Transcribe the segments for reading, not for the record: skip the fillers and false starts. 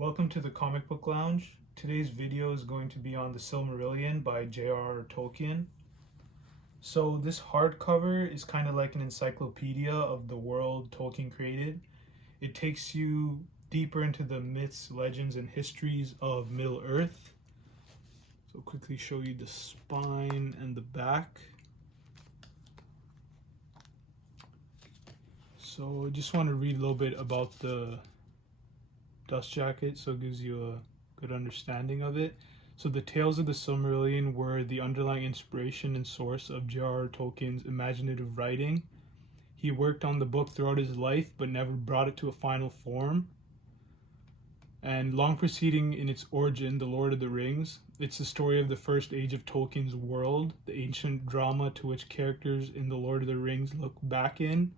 Welcome to the Comic Book Lounge. Today's video is going to be on the Silmarillion by J.R.R. Tolkien. So this hardcover is kind of like an encyclopedia of the world Tolkien created. It takes you deeper into the myths, legends, and histories of Middle-earth. So I'll quickly show you the spine and the back. So I just want to read a little bit about the dust jacket so it gives you a good understanding of it. So the tales of the Silmarillion were the underlying inspiration and source of J.R.R. Tolkien's imaginative writing. He worked on the book throughout his life but never brought it to a final form. And long preceding in its origin, The Lord of the Rings, it's the story of the first age of Tolkien's world, the ancient drama to which characters in The Lord of the Rings look back in,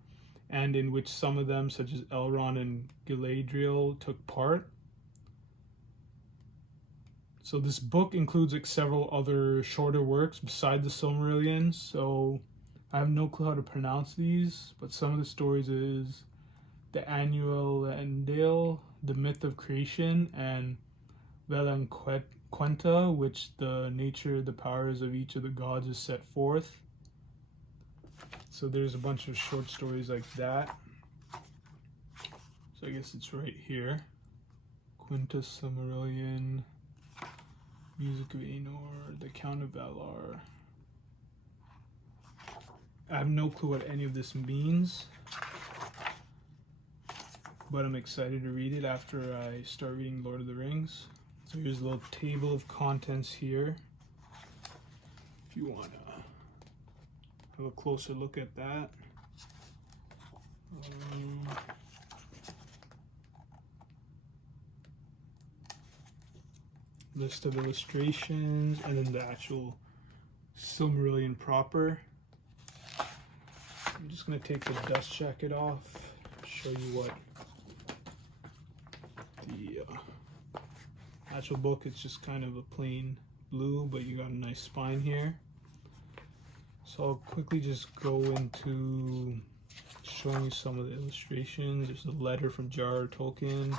and in which some of them, such as Elrond and Galadriel, took part. So this book includes several other shorter works beside the Silmarillion, so I have no clue how to pronounce these, but some of the stories is the Annual Endale, the Myth of Creation, and Velanquenta, which the nature, the powers of each of the gods is set forth. So there's a bunch of short stories like that. So I guess it's right here. Quintus Silmarillion, Music of Aenor, The Count of Valar. I have no clue what any of this means, but I'm excited to read it after I start reading Lord of the Rings. So here's a little table of contents here, if you want to have a closer look at that. List of illustrations, and then the actual Silmarillion proper. I'm just going to take the dust jacket off, show you what the actual book. It's just kind of a plain blue, but you got a nice spine here. So I'll quickly just go into showing you some of the illustrations. There's a letter from J.R.R. Tolkien.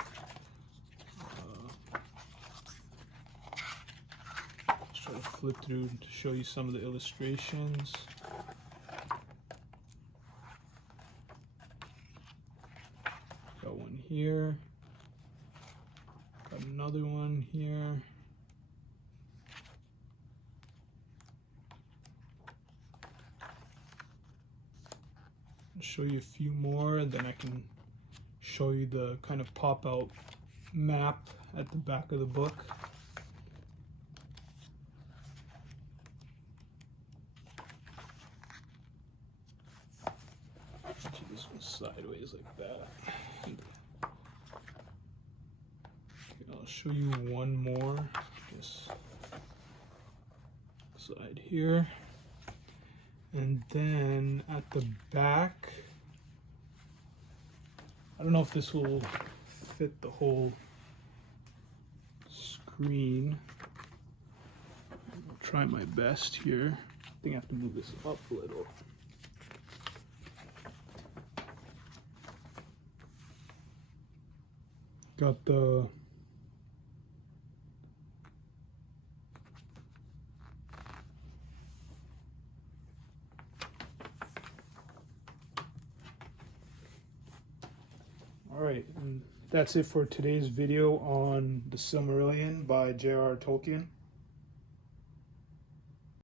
Let's try to flip through to show you some of the illustrations. Got one here. Got another one here. Show you a few more, and then I can show you the kind of pop-out map at the back of the book. Actually, this one's sideways like that. Okay, I'll show you one more, this side here. And then at the back, I don't know if this will fit the whole screen. I'll try my best here. I think I have to move this up a little. Got the Alright, and that's it for today's video on the Silmarillion by J.R.R. Tolkien.